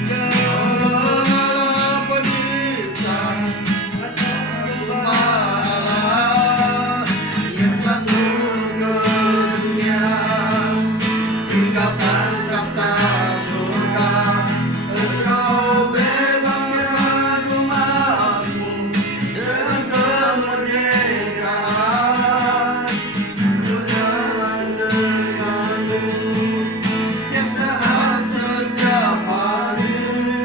Setiap saat, setiap hari.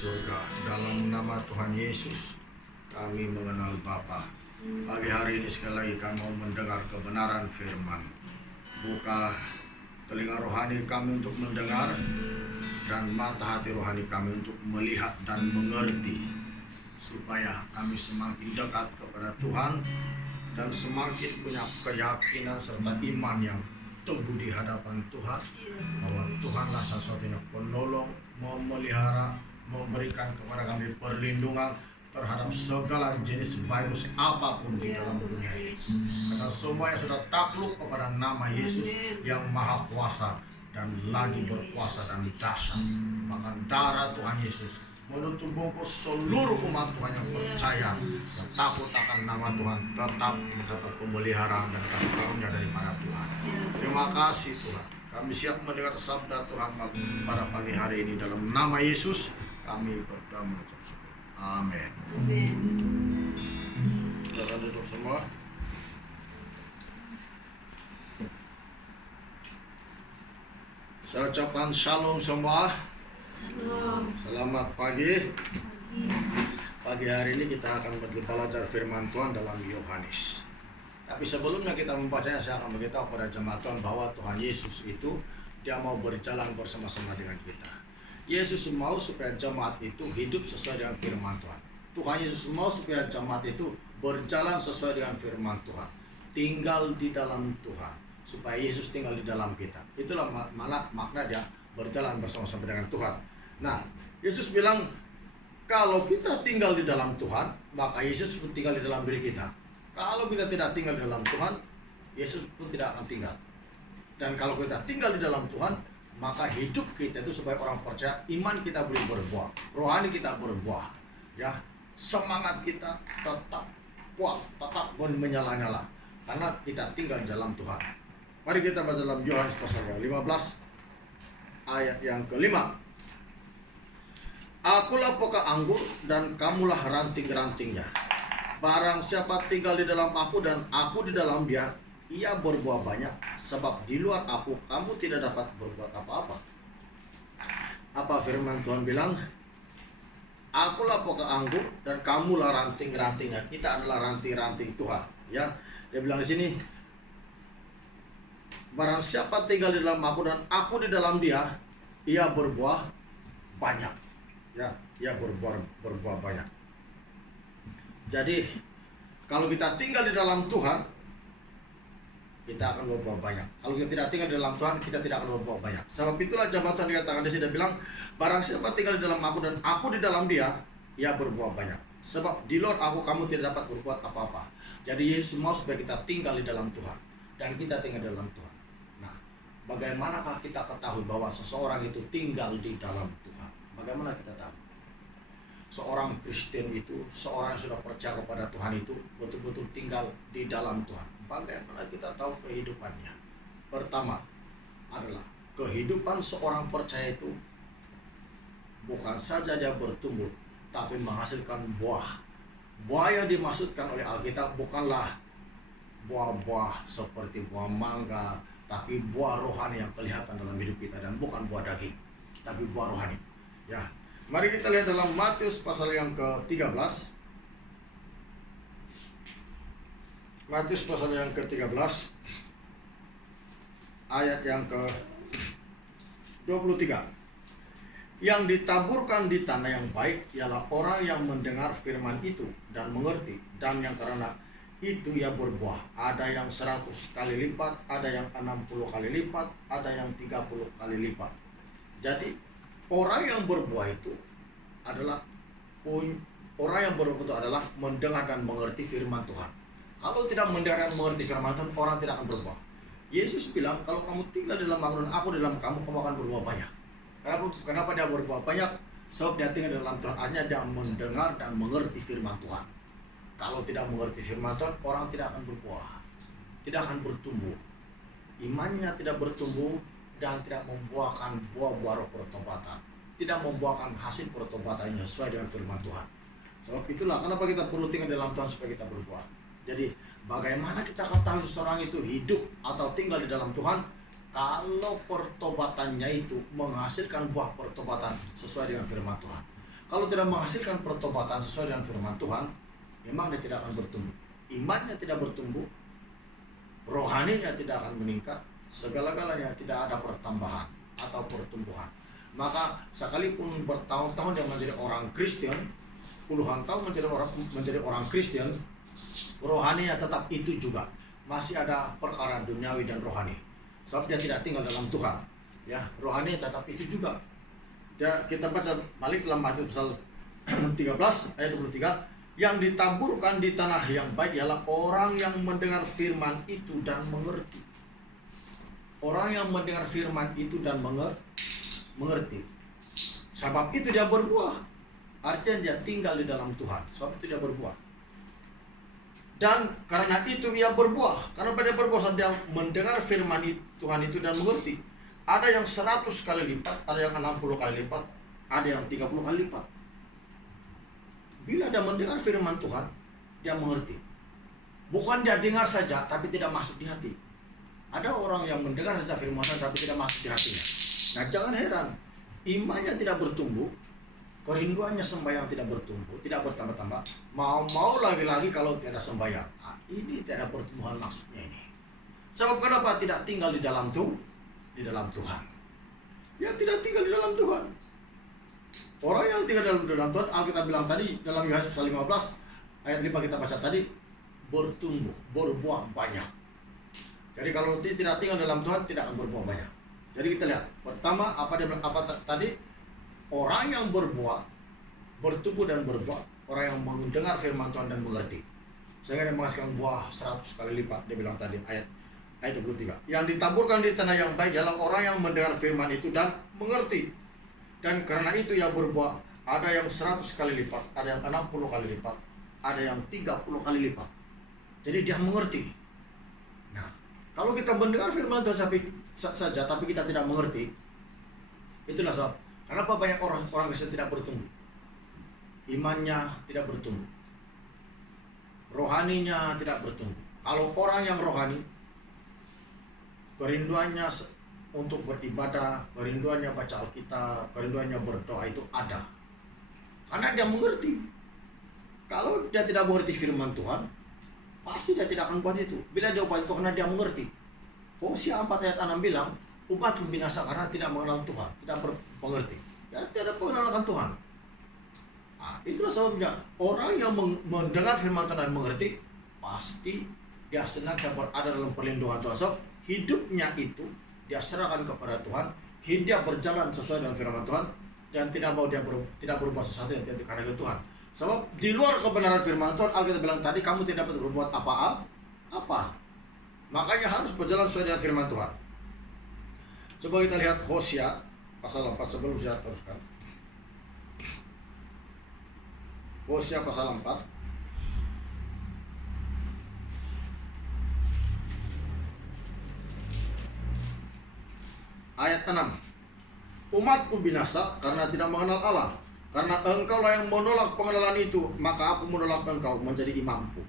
surga. Dalam nama Tuhan Yesus kami mengenal Bapa. Pagi hari ini sekali lagi kami mau mendengar kebenaran firman. Buka telinga rohani kami untuk mendengar dan mata hati rohani kami untuk melihat dan mengerti, supaya kami semakin dekat kepada Tuhan dan semakin punya keyakinan serta iman yang teguh di hadapan Tuhan, bahwa Tuhanlah satu-satunya penolong, memelihara, memberikan kepada kami perlindungan terhadap segala jenis virus apapun di dalam dunia ini. Karena semuanya sudah takluk kepada nama Yesus yang maha kuasa dan lagi berkuasa dan dahsyat. Bahkan darah Tuhan Yesus menutup bungkus seluruh umat Tuhan yang percaya dan takut akan nama Tuhan, tetap mendapat pemeliharaan dan kasih karunia daripada Tuhan. Terima kasih Tuhan. Kami siap mendengar sabda Tuhan pada pagi hari ini. Dalam nama Yesus kami berdoa mengucap syukur. Amin. Silakan duduk semua. Saya ucapkan shalom semua. Shalom. Selamat pagi. Pagi hari ini kita akan belajar firman Tuhan dalam Yohanes. Tapi sebelumnya kita membacanya, saya akan beritahu kepada jemaat Tuhan bahwa Tuhan Yesus itu Dia mau berjalan bersama-sama dengan kita. Yesus mau supaya jemaat itu hidup sesuai dengan firman Tuhan. Tuhan Yesus mau supaya jemaat itu berjalan sesuai dengan firman Tuhan, tinggal di dalam Tuhan, supaya Yesus tinggal di dalam kita. Itulah makna Dia berjalan bersama-sama dengan Tuhan. Nah, Yesus bilang kalau kita tinggal di dalam Tuhan, maka Yesus pun tinggal di dalam diri kita. Kalau kita tidak tinggal di dalam Tuhan, Yesus pun tidak akan tinggal. Dan kalau kita tinggal di dalam Tuhan, maka hidup kita itu sebagai orang percaya, iman kita boleh berbuah, rohani kita berbuah, ya, semangat kita tetap kuat, tetap menyala-nyala, karena kita tinggal di dalam Tuhan. Mari kita baca dalam Yohanes pasal 15 ayat yang kelima. Akulah pokok anggur dan kamulah ranting-rantingnya. Barang siapa tinggal di dalam aku dan aku di dalam dia, ia berbuah banyak, sebab di luar aku kamu tidak dapat berbuat apa-apa. Apa firman Tuhan bilang? Akulah pokok anggur dan kamulah ranting-rantingnya. Kita adalah ranting-ranting Tuhan, ya. Dia bilang di sini, barang siapa tinggal di dalam aku dan aku di dalam dia, ia berbuah banyak, ya, ia berbuah banyak. Jadi kalau kita tinggal di dalam Tuhan, kita akan berbuah banyak. Kalau kita tidak tinggal di dalam Tuhan, kita tidak akan berbuah banyak. Sebab itulah jemaat Tuhan dikatakan di sini, dia bilang, barang siapa tinggal di dalam aku dan aku di dalam dia, ia berbuah banyak. Sebab di luar aku kamu tidak dapat berbuat apa-apa. Jadi Yesus mau supaya kita tinggal di dalam Tuhan dan kita tinggal di dalam Tuhan. Nah, bagaimanakah kita ketahui bahwa seseorang itu tinggal di dalam Tuhan? Bagaimana kita tahu? Seorang Kristen itu, seorang yang sudah percaya kepada Tuhan itu betul-betul tinggal di dalam Tuhan. Bagaimana kita tahu kehidupannya? Pertama adalah kehidupan seorang percaya itu bukan saja dia bertumbuh, tapi menghasilkan buah. Buah yang dimaksudkan oleh Alkitab bukanlah buah-buah seperti buah mangga, tapi buah rohani yang kelihatan dalam hidup kita, dan bukan buah daging, tapi buah rohani. Ya, mari kita lihat dalam Matius pasal yang ke-13. Matius pasal yang ke-13 ayat yang ke-23. Yang ditaburkan di tanah yang baik ialah orang yang mendengar firman itu dan mengerti, dan yang karena itu ia berbuah. Ada yang 100 kali lipat, ada yang 60 kali lipat, ada yang 30 kali lipat. Jadi orang yang berbuah itu adalah orang yang berbuah itu adalah mendengar dan mengerti firman Tuhan. Kalau tidak mendengar dan mengerti firman Tuhan, orang tidak akan berbuah. Yesus bilang, kalau kamu tinggal di dalam aku dan aku di dalam kamu, kamu akan berbuah banyak. Kenapa dia berbuah banyak? Sebab dia tinggal di dalam Tuhan, artinya dia mendengar dan mengerti firman Tuhan. Kalau tidak mengerti firman Tuhan, orang tidak akan berbuah, tidak akan bertumbuh. Imannya tidak bertumbuh dan tidak membuahkan buah-buah roh pertobatan, tidak membuahkan hasil pertobatannya sesuai dengan firman Tuhan. Sebab itulah kenapa kita perlu tinggal di dalam Tuhan, supaya kita berbuah. Jadi bagaimana kita ketahui seseorang itu hidup atau tinggal di dalam Tuhan? Kalau pertobatannya itu menghasilkan buah pertobatan sesuai dengan firman Tuhan. Kalau tidak menghasilkan pertobatan sesuai dengan firman Tuhan, memang dia tidak akan bertumbuh. Imannya tidak bertumbuh, rohaninya tidak akan meningkat, segala-galanya tidak ada pertambahan atau pertumbuhan. Maka sekalipun bertahun-tahun dia menjadi orang Kristen, puluhan tahun menjadi orang Kristen, rohaninya tetap itu juga. Masih ada perkara duniawi dan rohani. Sebab dia tidak tinggal dalam Tuhan. Ya, rohani tetap itu juga. Ya, kita baca balik dalam Matius pasal 13 ayat 23, yang ditaburkan di tanah yang baik ialah orang yang mendengar firman itu dan mengerti. Orang yang mendengar firman itu dan mengerti. Sebab itu dia berbuah. Artinya dia tinggal di dalam Tuhan. Sebab itu dia berbuah. Dan karena itu ia berbuah. Karena pada berbuah saat dia mendengar firman Tuhan itu dan mengerti. Ada yang 100 kali lipat, ada yang 60 kali lipat, ada yang 30 kali lipat. Bila dia mendengar firman Tuhan, dia mengerti. Bukan dia dengar saja, tapi tidak masuk di hati. Ada orang yang mendengar saja firman Tuhan, tapi tidak masuk di hatinya. Nah, jangan heran, imannya tidak bertumbuh, kerinduannya sembahyang tidak bertumbuh, tidak bertambah-tambah. Mau lagi-lagi kalau tidak sembahyang. Nah, ini tidak ada pertumbuhan maksudnya ini. Sebab kenapa tidak tinggal di dalam Tuhan? Yang tidak tinggal di dalam Tuhan. Orang yang tinggal dalam Tuhan, Alkitab bilang tadi dalam Yohanes pasal 15 ayat 5 kita baca tadi, bertumbuh, berbuah banyak. Jadi kalau tidak tinggal dalam Tuhan tidak akan berbuah banyak. Jadi kita lihat, pertama apa tadi? Orang yang berbuah, bertumbuh dan berbuah, orang yang mendengar firman Tuhan dan mengerti. Sehingga dia menghasilkan buah 100 kali lipat, dia bilang tadi ayat 23. Yang ditaburkan di tanah yang baik ialah orang yang mendengar firman itu dan mengerti. Dan karena itu ia berbuah, ada yang 100 kali lipat, ada yang 60 kali lipat, ada yang 30 kali lipat. Jadi dia mengerti. Nah, kalau kita mendengar firman Tuhan saja tapi kita tidak mengerti, itulah sebab kenapa banyak orang Kristen tidak bertumbuh. Imannya tidak bertumbuh, rohaninya tidak bertumbuh. Kalau orang yang rohani, kerinduannya untuk beribadah, kerinduannya baca Alkitab, kerinduannya berdoa itu ada. Karena dia mengerti. Kalau dia tidak mengerti firman Tuhan, pasti dia tidak akan buat itu. Bila dia buat itu karena dia mengerti. Hosea 4 ayat 6 bilang, umatku binasa karena tidak mengenal Tuhan, tidak mengerti. Ya, tidak mengenalkan Tuhan. Nah, itulah sebabnya orang yang mendengar firman Tuhan dan mengerti, pasti dia senantiasa berada dalam perlindungan Tuhan. Sebab hidupnya itu dia serahkan kepada Tuhan, dia berjalan sesuai dengan firman Tuhan, dan tidak mau tidak berbuat sesuatu yang tidak dikarena Tuhan. Sebab di luar kebenaran firman Tuhan, Alkitab bilang tadi, kamu tidak dapat berbuat apa. Makanya harus berjalan sesuai dengan firman Tuhan. Coba kita lihat Hosea pasal 4 sebelum saya teruskan. Hosea pasal 4 ayat 6. Umatku binasa karena tidak mengenal Allah. Karena engkaulah yang menolak pengenalan itu, maka aku menolak engkau menjadi imamku.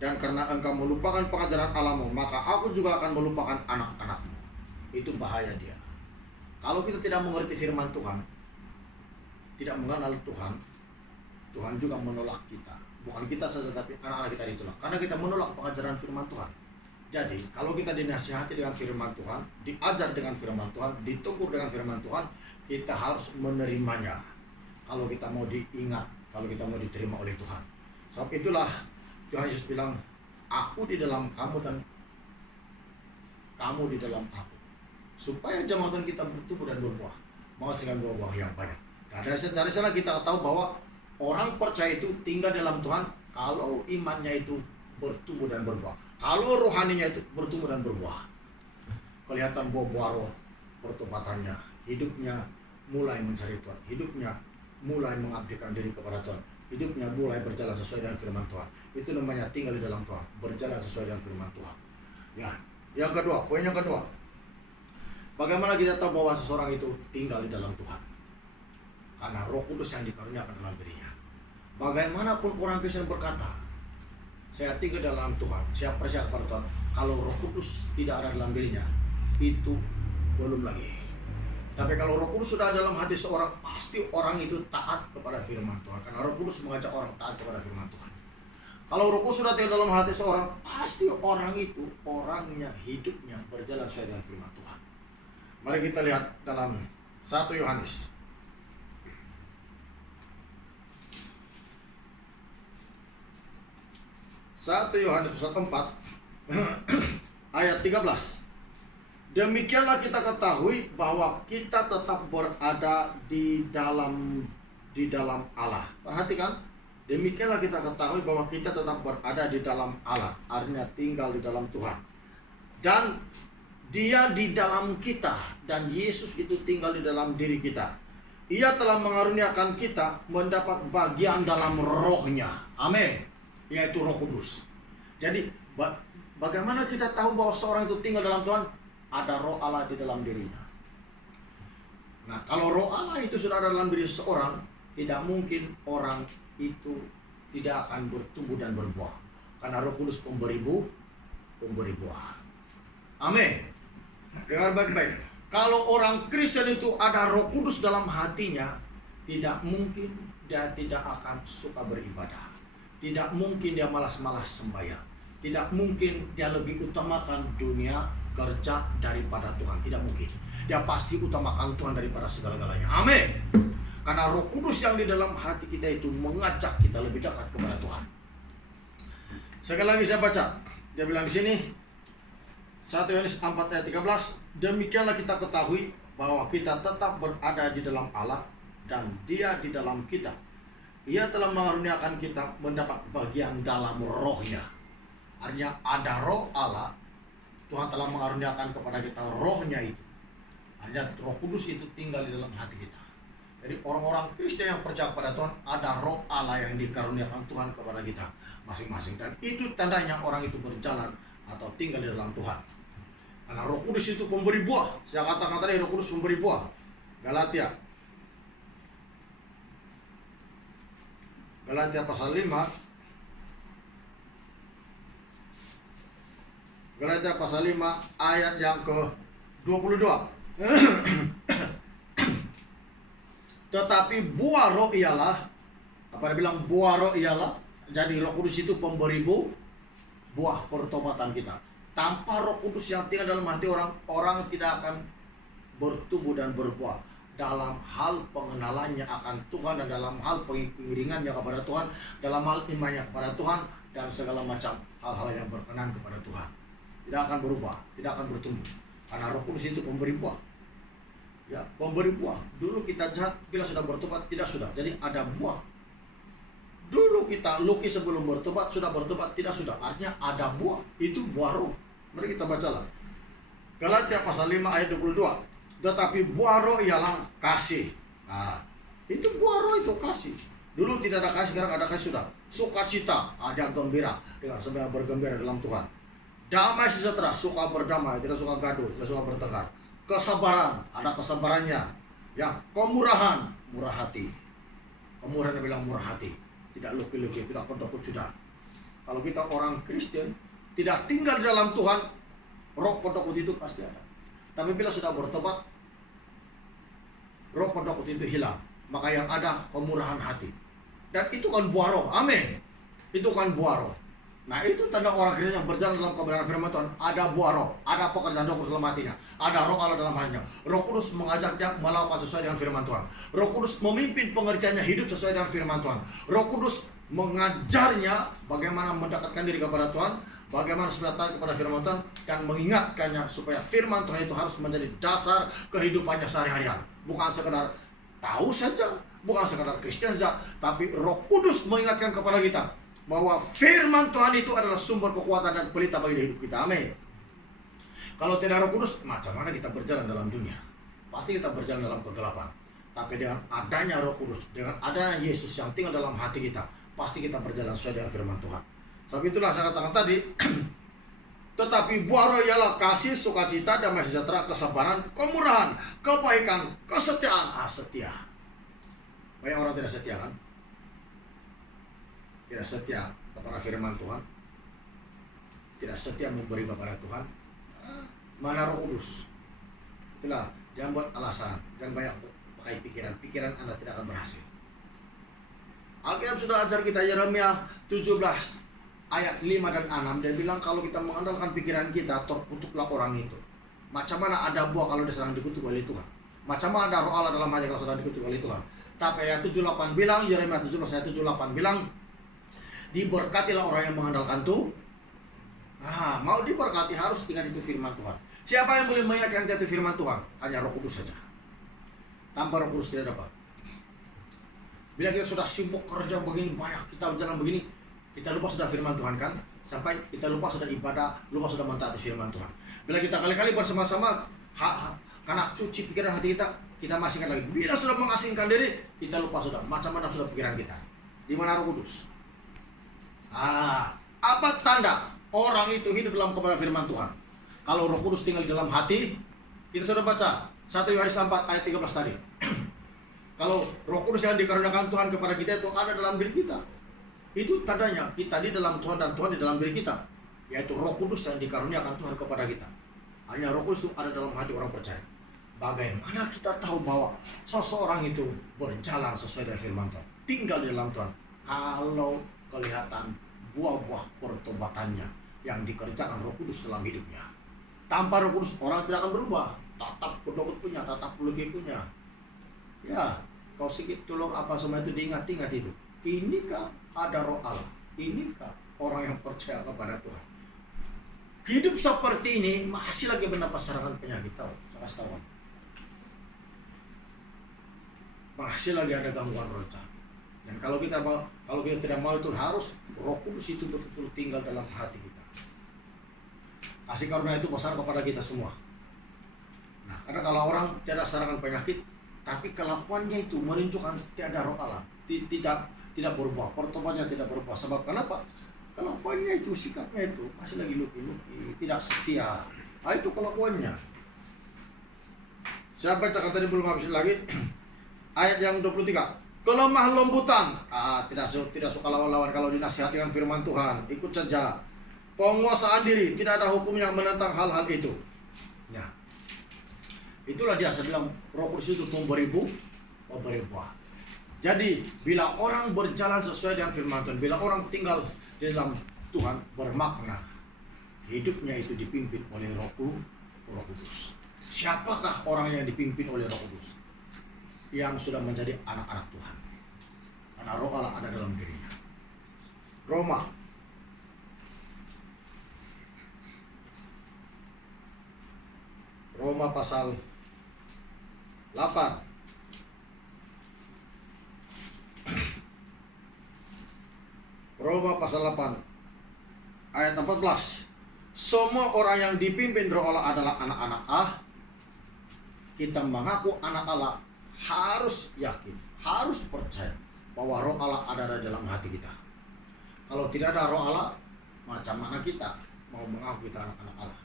Dan karena engkau melupakan pengajaran Allahmu, maka aku juga akan melupakan anak-anakmu. Itu bahaya dia. Kalau kita tidak mengerti firman Tuhan, tidak mengenal Tuhan, Tuhan juga menolak kita. Bukan kita saja, tapi anak-anak kita ditolak. Karena kita menolak pengajaran firman Tuhan. Jadi, kalau kita dinasihati dengan firman Tuhan, diajar dengan firman Tuhan, ditegur dengan firman Tuhan, kita harus menerimanya. Kalau kita mau diingat, kalau kita mau diterima oleh Tuhan. Sebab itulah Tuhan Yesus bilang, aku di dalam kamu dan kamu di dalam aku. Supaya jemaat Tuhan kita bertumbuh dan berbuah, menghasilkan buah-buah yang banyak. Nah, dari sana kita tahu bahwa orang percaya itu tinggal dalam Tuhan kalau imannya itu bertumbuh dan berbuah. Kalau rohaninya itu bertumbuh dan berbuah. Kelihatan buah-buah roh, pertobatannya, hidupnya mulai mencari Tuhan, hidupnya mulai mengabdikan diri kepada Tuhan, hidupnya mulai berjalan sesuai dengan firman Tuhan. Itu namanya tinggal di dalam Tuhan, berjalan sesuai dengan firman Tuhan. Ya, yang kedua, poin yang kedua. Bagaimana kita tahu bahwa seseorang itu tinggal di dalam Tuhan? Karena Roh Kudus yang dikaruniakan dalam dirinya. Bagaimanapun orang Kristen berkata, saya tinggal dalam Tuhan, saya percaya kepada Tuhan. Kalau Roh Kudus tidak ada dalam dirinya, itu belum lagi. Tapi kalau Roh Kudus sudah dalam hati seorang, pasti orang itu taat kepada firman Tuhan. Karena Roh Kudus mengajak orang taat kepada firman Tuhan. Kalau Roh Kudus sudah tinggal dalam hati seorang, pasti orang itu, orangnya, hidupnya berjalan sesuai dengan firman Tuhan. Mari kita lihat dalam 1 Yohanes. 1 Yohanes pasal 4 ayat 13. Demikianlah kita ketahui bahwa kita tetap berada di dalam Allah. Perhatikan, demikianlah kita ketahui bahwa kita tetap berada di dalam Allah. Artinya tinggal di dalam Tuhan. Dan Dia di dalam kita, dan Yesus itu tinggal di dalam diri kita. Ia telah mengaruniakan kita mendapat bagian dalam rohnya. Amin. Yaitu Roh Kudus. Jadi bagaimana kita tahu bahwa seorang itu tinggal dalam Tuhan? Ada roh Allah di dalam dirinya. Nah, kalau roh Allah itu sudah ada dalam diri seseorang, tidak mungkin orang itu tidak akan bertumbuh dan berbuah. Karena Roh Kudus pemberi buah. Amin. Dengar baik-baik. Kalau orang Kristen itu ada Roh Kudus dalam hatinya, tidak mungkin dia tidak akan suka beribadah. Tidak mungkin dia malas-malas sembahyang. Tidak mungkin dia lebih utamakan dunia kerja daripada Tuhan. Tidak mungkin. Dia pasti utamakan Tuhan daripada segala-galanya. Amin. Karena Roh Kudus yang di dalam hati kita itu mengajak kita lebih dekat kepada Tuhan. Sekali lagi saya baca. Dia bilang di sini 1 Yohanes 4 ayat 13, demikianlah kita ketahui bahwa kita tetap berada di dalam Allah dan Dia di dalam kita. Ia telah mengaruniakan kita mendapat bagian dalam rohnya. Artinya ada roh Allah, Tuhan telah mengaruniakan kepada kita rohnya itu. Artinya Roh Kudus itu tinggal di dalam hati kita. Jadi orang-orang Kristen yang percaya kepada Tuhan, ada roh Allah yang dikaruniakan Tuhan kepada kita masing-masing. Dan itu tandanya orang itu berjalan atau tinggal di dalam Tuhan. Karena Roh Kudus itu pemberi buah. Saya katakan tadi Roh Kudus pemberi buah. Galatia pasal 5. Galatia pasal 5 ayat yang ke-22. Tetapi buah roh ialah, apa dia bilang buah roh ialah, jadi Roh Kudus itu pemberi buah pertobatan kita. Tanpa Roh Kudus yang tinggal dalam hati orang tidak akan bertumbuh dan berbuah dalam hal pengenalannya akan Tuhan dan dalam hal pengiringannya kepada Tuhan, dalam hal imannya kepada Tuhan dan segala macam hal-hal yang berkenan kepada Tuhan. Tidak akan berubah, tidak akan bertumbuh. Karena Roh Kudus itu pemberi buah. Ya, pemberi buah. Dulu kita jahat, bila sudah bertobat tidak sudah. Jadi ada buah. Dulu kita luki sebelum bertobat, sudah bertobat tidak sudah. Artinya ada buah. Itu buah roh. Mari kita bacalah. Galatia pasal 5 ayat 22. Tetapi buah roh ialah kasih. Nah, itu buah roh itu kasih. Dulu tidak ada kasih, sekarang ada kasih sudah. Sukacita, ada gembira. Dengan sebenarnya bergembira dalam Tuhan. Damai sejahtera, suka berdamai, tidak suka gaduh, tidak suka bertengkar. Kesabaran, ada kesabarannya. Ya, kemurahan, murah hati. Kemurahan yang bilang murah hati. Tidak luki-luki, tidak kodokut sudah. Kalau kita orang Kristen, tidak tinggal di dalam Tuhan, roh kodokut itu pasti ada. Tapi bila sudah bertobat, roh kodokut itu hilang. Maka yang ada kemurahan hati. Dan itu kan buah roh, amin. Itu kan buah roh. Nah, itu tanda orang Kristen yang berjalan dalam kebenaran firman Tuhan. Ada buah roh, ada pekerjaan Roh Kudus dalam hatinya, ada roh Allah dalam hatinya. Roh Kudus mengajaknya melakukan sesuai dengan firman Tuhan. Roh Kudus memimpin pengertiannya hidup sesuai dengan firman Tuhan. Roh Kudus mengajarnya bagaimana mendekatkan diri kepada Tuhan, bagaimana supaya taat kepada firman Tuhan, dan mengingatkannya supaya firman Tuhan itu harus menjadi dasar kehidupannya sehari-harian. Bukan sekedar tahu saja, bukan sekedar Kristen saja, tapi Roh Kudus mengingatkan kepada kita bahwa firman Tuhan itu adalah sumber kekuatan dan pelita bagi hidup kita. Amin. Kalau tidak Roh Kudus, macam mana kita berjalan dalam dunia? Pasti kita berjalan dalam kegelapan. Tapi dengan adanya Roh Kudus, dengan adanya Yesus yang tinggal dalam hati kita, pasti kita berjalan sesuai dengan firman Tuhan. Sebab itulah saya katakan tadi, tetapi buah roh ialah kasih, sukacita, damai sejahtera, kesabaran, kemurahan, kebaikan, kesetiaan. Setia. Banyak orang tidak setia kan? Tidak setia kepada firman Tuhan, tidak setia memberi kepada Tuhan. Mana Roh Kudus? Itulah. Jangan buat alasan, jangan banyak pakai pikiran. Pikiran Anda tidak akan berhasil. Alkitab sudah ajar kita, Yeremia 17 ayat 5 dan 6. Dia bilang kalau kita mengandalkan pikiran kita, terkutuklah orang itu. Macam mana ada buah kalau dia sedang dikutuk oleh Tuhan? Macam mana ada roh Allah dalam hati kalau sedang dikutuk oleh Tuhan? Tapi ayat 78 bilang, Yeremia 17 ayat 78 bilang, diberkatilah orang yang mengandalkan Tuhan. Nah, mau diberkati harus ingat itu firman Tuhan. Siapa yang boleh mengingatkan kita itu firman Tuhan? Hanya Roh Kudus saja. Tanpa Roh Kudus tidak dapat. Bila kita sudah sibuk kerja begini, banyak kita berjalan begini, kita lupa sudah firman Tuhan kan? Sampai kita lupa sudah ibadah, lupa sudah mentaati firman Tuhan. Bila kita kali-kali bersama-sama karena cuci pikiran hati kita, kita masih ingat lagi. Bila sudah mengasingkan diri, kita lupa sudah macam mana sudah pikiran kita. Di mana Roh Kudus? Apa tanda orang itu hidup dalam kebenaran firman Tuhan? Kalau Roh Kudus tinggal di dalam hati, kita sudah baca 1 Yohanes 4 ayat 13 tadi. Kalau Roh Kudus yang dikaruniakan Tuhan kepada kita itu ada dalam diri kita, itu tandanya kita di dalam Tuhan dan Tuhan di dalam diri kita, yaitu Roh Kudus yang dikaruniakan Tuhan kepada kita. Hanya Roh Kudus itu ada dalam hati orang percaya. Bagaimana kita tahu bahwa seseorang itu berjalan sesuai dengan firman Tuhan, tinggal di dalam Tuhan? Kalau kelihatan buah-buah pertobatannya yang dikerjakan Roh Kudus dalam hidupnya. Tanpa Roh Kudus orang tidak akan berubah. Tatap kedokut punya, tatap puluki punya. Ya, kau sikit tolong apa semua itu diingat-ingat itu. Inikah ada roh Allah? Inikah orang yang percaya kepada Tuhan? Hidup seperti ini masih lagi mendapat serangan penyakit, tahu? Saya kasih tahu. Masih lagi ada gangguan roh jahat. Dan kalau kita tidak mau itu harus Roh Kudus itu betul-betul tinggal dalam hati kita. Kasih karunia itu besar kepada kita semua. Nah, karena kalau orang tidak serangan penyakit, tapi kelakuannya itu menunjukkan tiada roh Allah, tidak berubah, pertobatannya tidak berubah. Sebab kenapa? Kelakuannya itu, sikapnya itu masih lagi luki-luki, tidak setia. Itu kelakuannya. Saya bacakan tadi belum habis lagi. Ayat yang 23. Kelemah lembutan. Tidak suka lawan-lawan kalau dinasihati dengan firman Tuhan. Ikut saja. Penguasaan diri, tidak ada hukum yang menentang hal-hal itu. Nah, itulah dia saya bilang Roh Kudus itu tumbuh berbuah. Jadi bila orang berjalan sesuai dengan firman Tuhan, bila orang tinggal di dalam Tuhan, bermakna hidupnya itu dipimpin oleh Roh Kudus. Siapakah orang yang dipimpin oleh Roh Kudus? Yang sudah menjadi anak-anak Tuhan, karena Roh Allah ada dalam dirinya. Roma pasal 8. Roma pasal 8 ayat 14. Semua orang yang dipimpin Roh Allah adalah anak-anak Allah. Kita mengaku anak Allah harus yakin, harus percaya bahwa Roh Allah ada dalam hati kita. Kalau tidak ada Roh Allah, macam mana kita mau mengaku kita anak-anak Allah?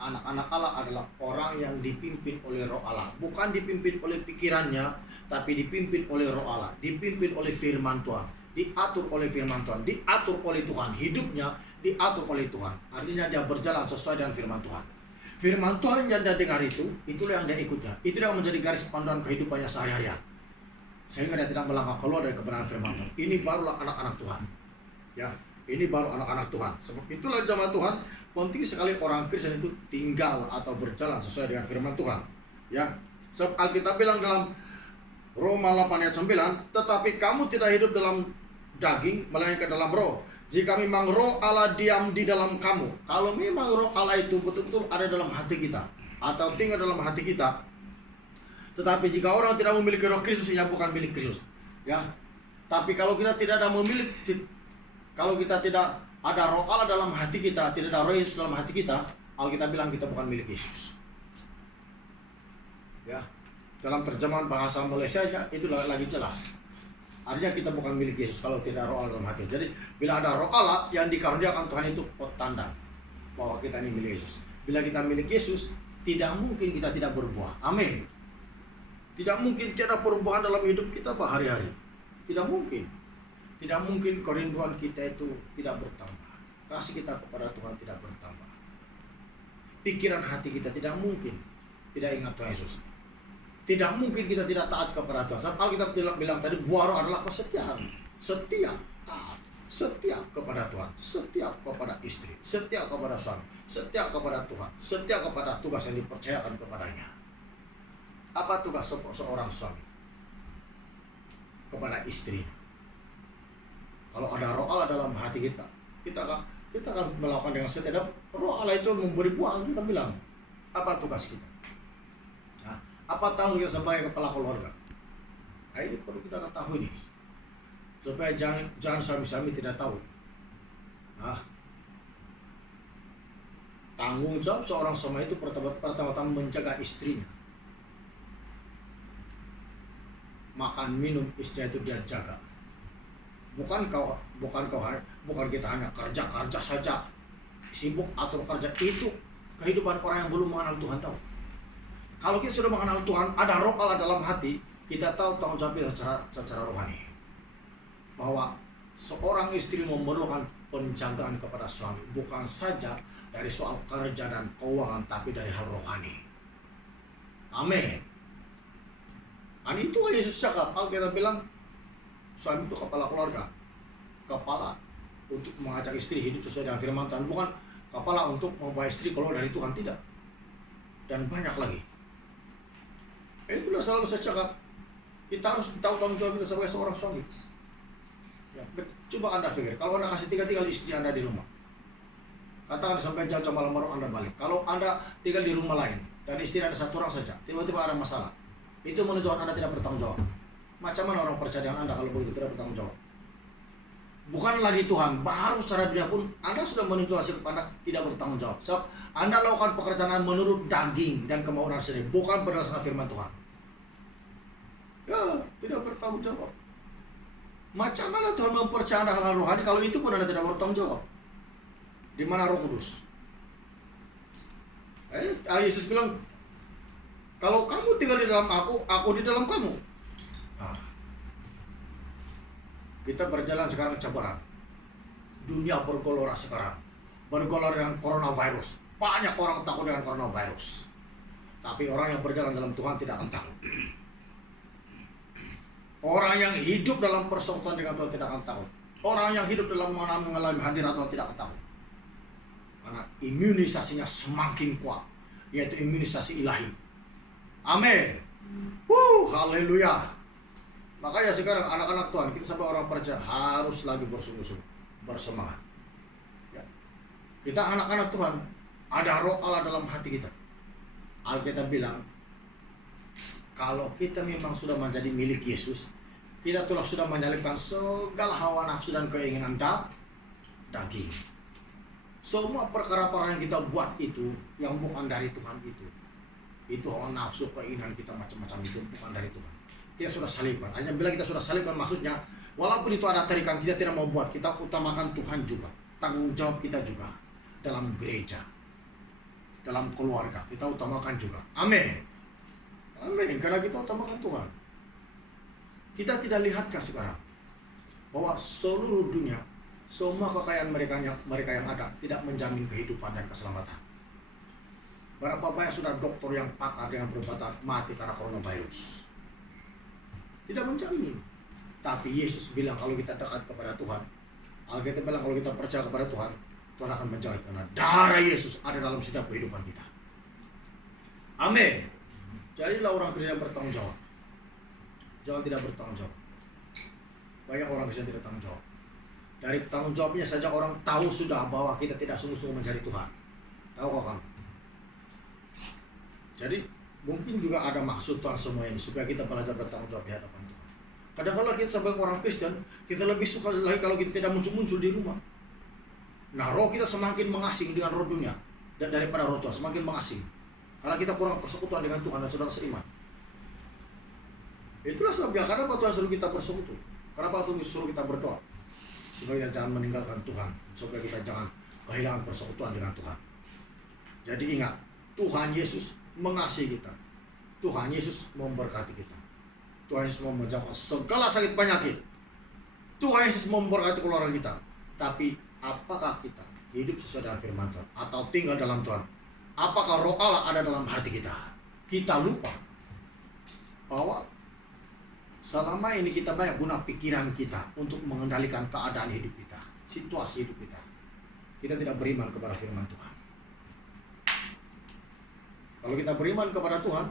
Anak-anak Allah adalah orang yang dipimpin oleh Roh Allah, bukan dipimpin oleh pikirannya, tapi dipimpin oleh Roh Allah, dipimpin oleh firman Tuhan, diatur oleh firman Tuhan, diatur oleh Tuhan, hidupnya diatur oleh Tuhan. Artinya dia berjalan sesuai dengan firman Tuhan. Firman Tuhan yang dia dengar itulah yang dia ikutnya. Itulah yang menjadi garis panduan kehidupannya sehari-harian. Sehingga dia tidak melangkah keluar dari kebenaran firman Tuhan. Ini barulah anak-anak Tuhan. Ya, ini baru anak-anak Tuhan. Sebab itulah jemaat Tuhan, penting sekali orang Kristen itu tinggal atau berjalan sesuai dengan firman Tuhan. Ya, sebab Alkitab bilang dalam Roma 8 ayat 9, tetapi kamu tidak hidup dalam daging, melainkan dalam roh. Jika memang Roh Allah diam di dalam kamu, kalau memang Roh Allah itu betul-betul ada dalam hati kita atau tinggal dalam hati kita. Tetapi jika orang tidak memiliki Roh Kristus, ia bukan milik Kristus. Ya, tapi kalau kita tidak ada kalau kita tidak ada Roh Allah dalam hati kita, tidak ada Roh Yesus dalam hati kita, Alkitab bilang kita bukan milik Yesus. Ya, dalam terjemahan bahasa Malaysia itu lagi jelas. Artinya kita bukan milik Yesus kalau tidak Roh Allah dalam hati. Jadi bila ada Roh Allah yang dikaruniakan Tuhan itu tanda bahwa kita ini milik Yesus. Bila kita milik Yesus, tidak mungkin kita tidak berbuah. Amin. Tidak mungkin tiada perubahan dalam hidup kita hari-hari. Tidak mungkin. Tidak mungkin kerinduan kita itu tidak bertambah. Kasih kita kepada Tuhan tidak bertambah. Pikiran hati kita tidak mungkin tidak ingat Tuhan Yesus. Tidak mungkin kita tidak taat kepada Tuhan. Sebab Alkitab bilang tadi, buah roh adalah kesetiaan. Setia, taat, setia kepada Tuhan, setia kepada istri, setia kepada suami, setia kepada Tuhan, setia kepada tugas yang dipercayakan kepadanya. Apa tugas seorang suami kepada istrinya? Kalau ada roh Allah dalam hati kita, kita akan melakukan dengan setia. Dan roh Allah itu memberi buah. Kita bilang, apa tugas kita? Nah, apa tanggung kita sebagai kepala keluarga? Nah, ini perlu kita ketahui nih, supaya jangan suami-suami tidak tahu. Nah, tanggung jawab seorang suami itu pertama-tama menjaga istrinya. Makan minum istrinya itu dia jaga. Bukan kita hanya kerja saja, sibuk atur kerja. Itu kehidupan orang yang belum mengenal Tuhan tahu. Kalau kita sudah mengenal Tuhan, ada roh Allah dalam hati, kita tahu tanggung jawab kita secara rohani. Bahwa seorang istri memerlukan penjagaan kepada suami, bukan saja dari soal kerja dan keuangan, tapi dari hal rohani. Amin. Dan itu Yesus cakap. Alkitab bilang, suami itu kepala keluarga, kepala untuk mengajak istri hidup sesuai dengan firman Tuhan, bukan kepala untuk membawa istri keluar dari Tuhan, tidak. Dan banyak lagi. Itulah selalu saya cakap, kita harus tahu tanggung jawab kita sebagai seorang suami. Ya, coba Anda pikir, kalau Anda kasih tinggal istri Anda di rumah, katakan sampai jam malam baru Anda balik. Kalau Anda tinggal di rumah lain dan istri Anda satu orang saja, tiba-tiba ada masalah, itu menunjukkan Anda tidak bertanggung jawab. Macam mana orang percaya dengan Anda kalau begitu tidak bertanggung jawab? Bukan lagi Tuhan, baru secara dunia pun Anda sudah menunjukkan sikap Anda tidak bertanggung jawab. So, Anda lakukan pekerjaan menurut daging dan kemauan Anda sendiri, bukan berdasarkan firman Tuhan. Ya, tidak bertanggung jawab. Macam mana Tuhan mempercayai Anda hal rohani kalau itu pun Anda tidak bertanggung jawab? Di mana Roh Kudus? Yesus bilang, kalau kamu tinggal di dalam aku di dalam kamu. Nah, kita berjalan sekarang cabaran. Dunia bergelora sekarang. Bergelora dengan coronavirus. Banyak orang takut dengan coronavirus. Tapi orang yang berjalan dalam Tuhan tidak akan takut. Orang yang hidup dalam persekutuan dengan Tuhan tidak akan takut. Orang yang hidup dalam mengalami hadirat Tuhan tidak akan takut. Karena imunisasinya semakin kuat, yaitu imunisasi ilahi. Amin. Haleluya. Makanya sekarang anak-anak Tuhan, kita sebagai orang percaya harus lagi bersungguh-sungguh, bersemangat. Ya. Kita anak-anak Tuhan, ada roh Allah dalam hati kita. Alkitab bilang, kalau kita memang sudah menjadi milik Yesus, kita telah sudah menyalibkan segala hawa nafsu dan keinginan daging. Semua perkara-perkara yang kita buat itu, yang bukan dari Tuhan itu hawa nafsu, keinginan kita macam-macam itu bukan dari Tuhan. Kita sudah salibkan. Hanya bila kita sudah salibkan, maksudnya walaupun itu ada tarikan, kita tidak mau buat, kita utamakan Tuhan juga. Tanggung jawab kita juga dalam gereja, dalam keluarga, kita utamakan juga. Amin. Amin. Karena kita utamakan Tuhan. Kita tidak lihatkah sekarang bahwa seluruh dunia, semua kekayaan mereka yang ada tidak menjamin kehidupan dan keselamatan. Berapa banyak sudah dokter yang pakar dengan berobatan mati karena coronavirus. Tidak menjamin. Tapi Yesus bilang kalau kita dekat kepada Tuhan, Alkitab bilang kalau kita percaya kepada Tuhan, Tuhan akan menjaga, karena darah Yesus ada dalam setiap kehidupan kita. Amin. Jadilah orang Kristen yang bertanggung jawab. Jangan tidak bertanggung jawab. Banyak orang Kristen tidak bertanggung jawab. Dari tanggung jawabnya saja orang tahu sudah bahwa kita tidak sungguh-sungguh mencari Tuhan. Tahu kok kamu? Jadi mungkin juga ada maksud Tuhan semua ini supaya kita belajar bertanggung jawab di hadapan Tuhan. Kadang-kadang kita sebagai orang Kristen, kita lebih suka lagi kalau kita tidak muncul-muncul di rumah. Nah, roh kita semakin mengasing dengan roh dunia daripada roh Tuhan, semakin mengasing. Karena kita kurang persekutuan dengan Tuhan dan saudara seiman. Itulah sebabnya kenapa Tuhan suruh kita bersekutu. Kenapa Tuhan suruh kita berdoa? Supaya kita jangan meninggalkan Tuhan, supaya kita jangan kehilangan persekutuan dengan Tuhan. Jadi ingat, Tuhan Yesus mengasihi kita. Tuhan Yesus memberkati kita. Tuhan Yesus mau menjauhkan segala sakit penyakit. Tuhan Yesus memberkati keluarga kita. Tapi apakah kita hidup sesuai dengan firman Tuhan atau tinggal dalam Tuhan? Apakah roh Allah ada dalam hati kita? Kita lupa. bahwa selama ini kita banyak guna pikiran kita untuk mengendalikan keadaan hidup kita, situasi hidup kita. Kita tidak beriman kepada firman Tuhan. Kalau kita beriman kepada Tuhan,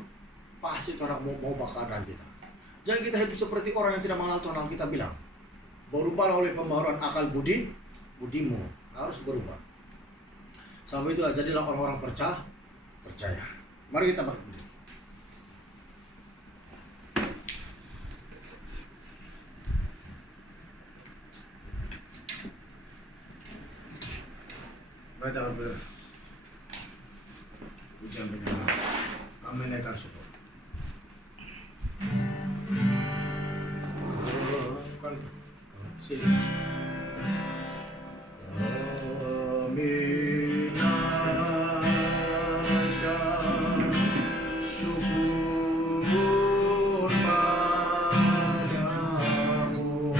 pasti Tuhan mau keadaan kita. Jangan kita hidup seperti orang yang tidak mengenal Tuhan. Kita bilang, berubahlah oleh pembaharuan akal budimu. Harus berubah. Sampai itulah jadilah orang-orang percaya. Mari kita berdiri. Mari kita berdiri. Pujian penyembah. Kami naikkan syukur. Sini. Kami naikkan syukur padamu.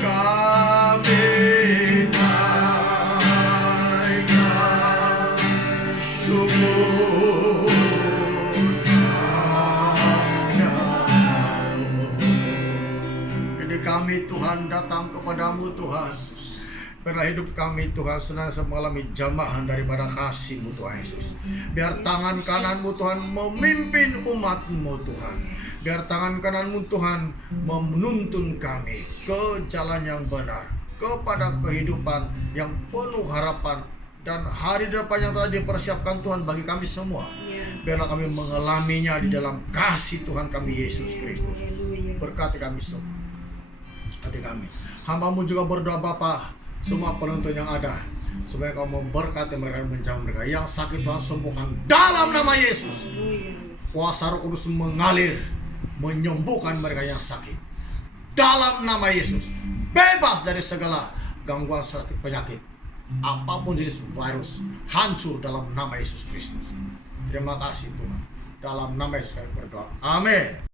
Kami naikkan syukur padamu. Kami Tuhan datang kepadamu Tuhan, karena hidup kami Tuhan senantiasa mengalami jamahan daripada kasih-Mu Tuhan Yesus. Biar tangan kanan-Mu Tuhan memimpin umat-Mu Tuhan. Biar tangan kanan-Mu Tuhan menuntun kami ke jalan yang benar, kepada kehidupan yang penuh harapan dan hari depan yang telah dipersiapkan Tuhan bagi kami semua. Biarlah kami mengalaminya di dalam kasih Tuhan kami Yesus Kristus. berkati kami semua. Hati kami. Hamba-Mu juga berdoa Bapa, semua penonton yang ada, supaya Kau memberkati mereka, menjauh mereka yang sakit, Tuhan sembuhkan dalam nama Yesus. Kuasa Roh Kudus mengalir, menyembuhkan mereka yang sakit dalam nama Yesus. Bebas dari segala gangguan sakit penyakit, apapun jenis virus, hancur dalam nama Yesus Kristus. Terima kasih Tuhan. Dalam nama Yesus kami berdoa. Amin.